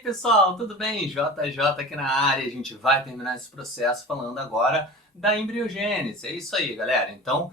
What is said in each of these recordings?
aí pessoal, tudo bem? JJ aqui na área. A gente vai terminar esse processo falando agora da embriogênese. É isso aí, galera. Então,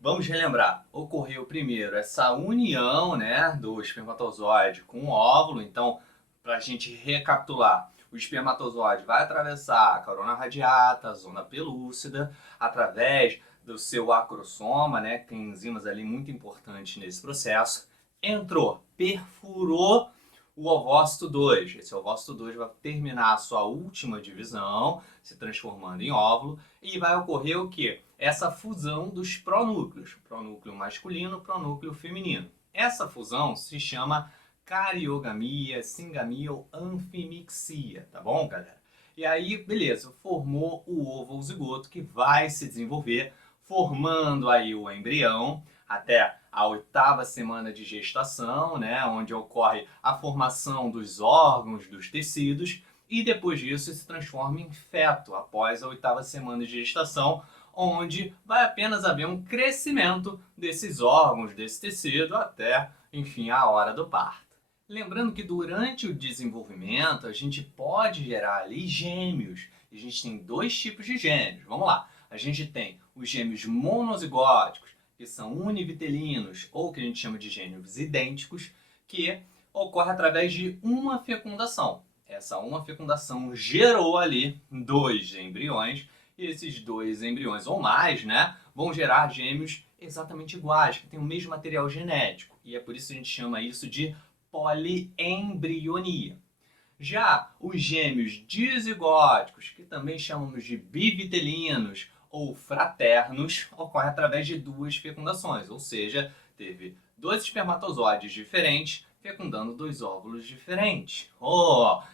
vamos relembrar. Ocorreu primeiro essa união, né, do espermatozoide com o óvulo. Então, para a gente recapitular, o espermatozoide vai atravessar a corona radiata, a zona pelúcida, através do seu acrosoma, né, que tem enzimas ali muito importantes nesse processo. Entrou, perfurou o ovócito 2. Esse ovócito 2 vai terminar a sua última divisão, se transformando em óvulo, e vai ocorrer o quê? Essa fusão dos pronúcleos, pronúcleo masculino, pronúcleo feminino. Essa fusão se chama cariogamia, singamia ou anfimixia, tá bom, galera? E aí, beleza, formou o ovo ou zigoto que vai se desenvolver, formando aí o embrião até a 8ª semana de gestação, né, onde ocorre a formação dos órgãos, dos tecidos, e depois disso se transforma em feto após a 8ª semana de gestação, onde vai apenas haver um crescimento desses órgãos, desse tecido, até, enfim, a hora do parto. Lembrando que durante o desenvolvimento a gente pode gerar ali gêmeos. A gente tem dois tipos de gêmeos. Vamos lá. A gente tem os gêmeos monozigóticos, que são univitelinos, ou que a gente chama de gêmeos idênticos, que ocorre através de uma fecundação. Essa uma fecundação gerou ali dois embriões, e esses dois embriões ou mais, né, vão gerar gêmeos exatamente iguais, que têm o mesmo material genético. E é por isso que a gente chama isso de poliembrionia. Já os gêmeos dizigóticos, que também chamamos de bivitelinos ou fraternos, ocorre através de duas fecundações, ou seja, teve dois espermatozoides diferentes fecundando dois óvulos diferentes.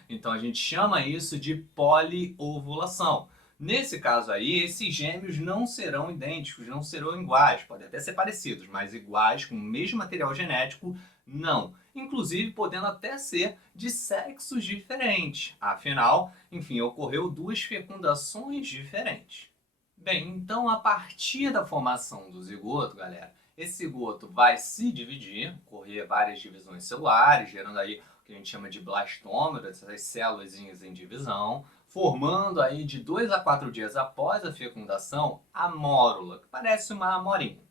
Então a gente chama isso de poliovulação. Nesse caso aí, esses gêmeos não serão idênticos, não serão iguais, podem até ser parecidos, mas iguais, com o mesmo material genético, não. Inclusive podendo até ser de sexos diferentes. Afinal, enfim, ocorreu duas fecundações diferentes. Bem, então a partir da formação do zigoto, galera, esse zigoto vai se dividir, ocorrer várias divisões celulares, gerando aí o que a gente chama de blastômero, essas células em divisão, formando aí de 2 a 4 dias após a fecundação a mórula, que parece uma amorinha.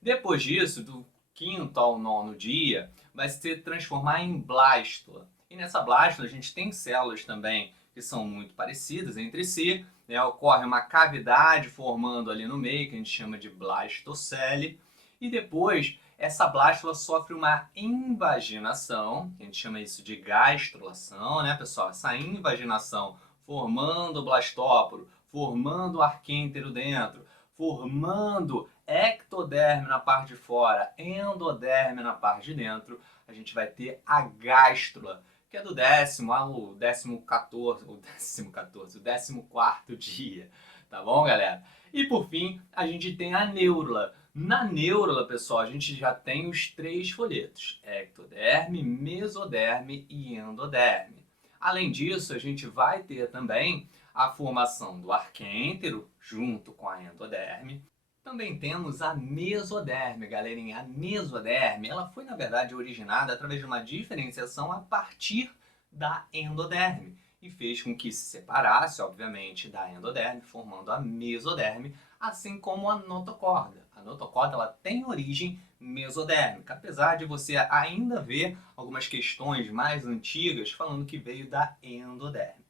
Depois disso, do 5º ao 9º dia, vai se transformar em blástula. E nessa blástula a gente tem células também que são muito parecidas entre si, né? Ocorre uma cavidade formando ali no meio, que a gente chama de blastocele, e depois essa blástula sofre uma invaginação, que a gente chama isso de gastrulação, né, pessoal? Essa invaginação formando o blastóporo, formando o arquêntero dentro, formando ectoderme na parte de fora, endoderme na parte de dentro, a gente vai ter a gástrula, que é do 10º ao 14º dia, tá bom, galera? E por fim, a gente tem a neurula. Na neurula, pessoal, a gente já tem os 3 folhetos, ectoderme, mesoderme e endoderme. Além disso, a gente vai ter também a formação do arquêntero junto com a endoderme. Também temos a mesoderme, galerinha. A mesoderme, ela foi, na verdade, originada através de uma diferenciação a partir da endoderme e fez com que se separasse, obviamente, da endoderme, formando a mesoderme, assim como a notocorda. A notocorda ela tem origem mesodérmica, apesar de você ainda ver algumas questões mais antigas falando que veio da endoderme.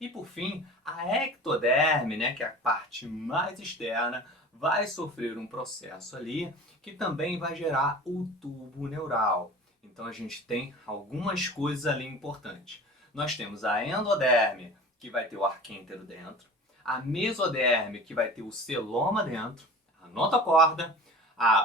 E por fim, a ectoderme, né, que é a parte mais externa, vai sofrer um processo ali que também vai gerar o tubo neural. Então a gente tem algumas coisas ali importantes. Nós temos a endoderme, que vai ter o arquêntero dentro, a mesoderme, que vai ter o celoma dentro, a notocorda,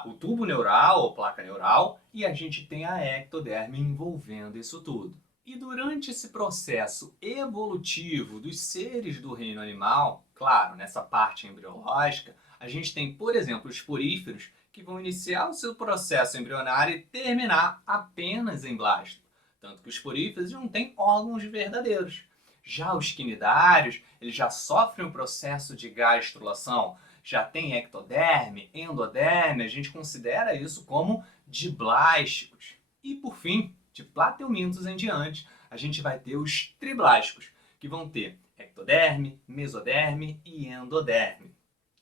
o tubo neural ou placa neural, e a gente tem a ectoderme envolvendo isso tudo. E durante esse processo evolutivo dos seres do reino animal, claro, nessa parte embriológica, a gente tem, por exemplo, os poríferos, que vão iniciar o seu processo embrionário e terminar apenas em blasto. Tanto que os poríferos não têm órgãos verdadeiros. Já os quinidários, eles já sofrem um processo de gastrulação, já tem ectoderme, endoderme, a gente considera isso como diblásticos. E por fim, de plateumintos em diante, a gente vai ter os triblásticos, que vão ter ectoderme, mesoderme e endoderme.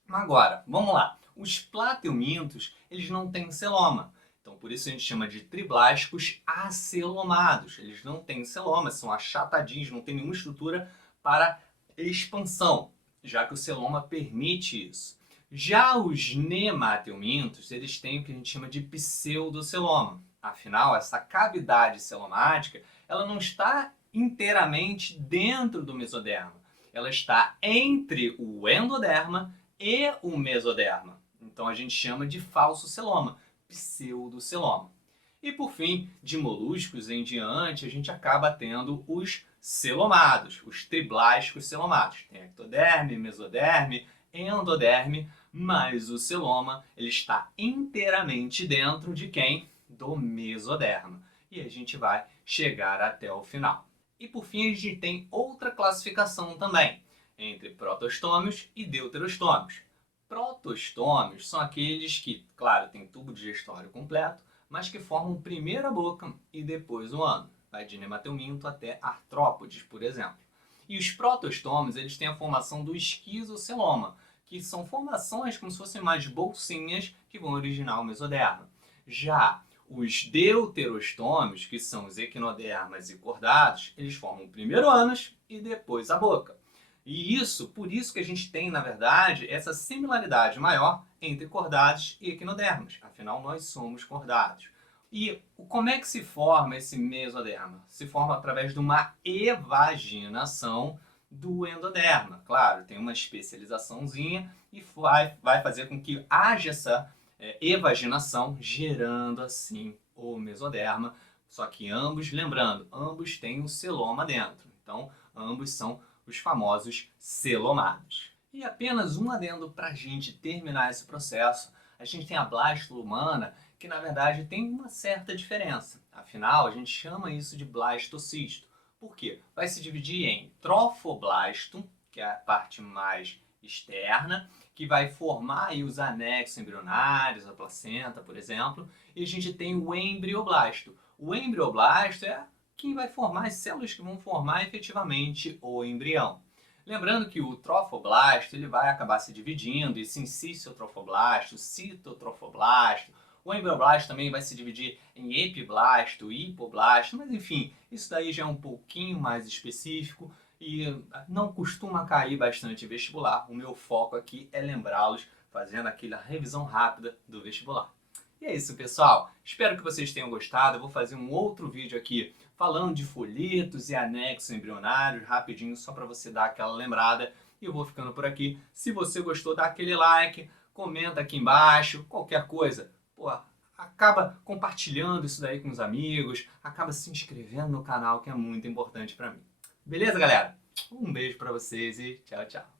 Agora, vamos lá. Os plateumintos, eles não têm celoma. Então, por isso a gente chama de triblásticos acelomados. Eles não têm celoma, são achatadinhos, não tem nenhuma estrutura para expansão, já que o celoma permite isso. Já os nemateumintos, eles têm o que a gente chama de pseudoceloma. Afinal, essa cavidade celomática, ela não está inteiramente dentro do mesoderma. Ela está entre o endoderma e o mesoderma. Então a gente chama de falso celoma, pseudoceloma. E por fim, de moluscos em diante, a gente acaba tendo os celomados, os triblásticos celomados. Tem ectoderme, mesoderme, endoderme, mas o celoma ele está inteiramente dentro de quem? Do mesoderma. E a gente vai chegar até o final. E por fim, a gente tem outra classificação também, entre protostômios e deuterostômios. Protostômios são aqueles que, claro, têm tubo digestório completo, mas que formam primeiro a boca e depois o ano. Vai de nemateuminto até artrópodes, por exemplo. E os protostômios, eles têm a formação do esquizoceloma, que são formações como se fossem mais bolsinhas que vão originar o mesoderma. Já os deuterostômios, que são os equinodermas e cordados, eles formam primeiro o ânus e depois a boca. E isso, por isso que a gente tem, na verdade, essa similaridade maior entre cordados e equinodermas. Afinal, nós somos cordados. E como é que se forma esse mesoderma? Se forma através de uma evaginação do endoderma. Claro, tem uma especializaçãozinha e vai fazer com que haja essa evaginação, gerando assim o mesoderma. Só que ambos, lembrando, ambos têm um celoma dentro. Então, ambos são os famosos celomados. E apenas um adendo para a gente terminar esse processo. A gente tem a blástula humana, que na verdade tem uma certa diferença. Afinal, a gente chama isso de blastocisto. Por quê? Vai se dividir em trofoblasto, que é a parte mais externa, que vai formar aí os anexos embrionários, a placenta, por exemplo, e a gente tem o embrioblasto. O embrioblasto é quem vai formar as células que vão formar efetivamente o embrião. Lembrando que o trofoblasto ele vai acabar se dividindo, esse enciciotrofoblasto, citotrofoblasto. O embrioblasto também vai se dividir em epiblasto, hipoblasto, mas enfim, isso daí já é um pouquinho mais específico e não costuma cair bastante em vestibular. O meu foco aqui é lembrá-los fazendo aquela revisão rápida do vestibular. E é isso, pessoal. Espero que vocês tenham gostado. Eu vou fazer um outro vídeo aqui falando de folhetos e anexos embrionários, rapidinho, só para você dar aquela lembrada. E eu vou ficando por aqui. Se você gostou, dá aquele like, comenta aqui embaixo, qualquer coisa. Pô, acaba compartilhando isso daí com os amigos, acaba se inscrevendo no canal, que é muito importante para mim. Beleza, galera? Um beijo para vocês e tchau, tchau.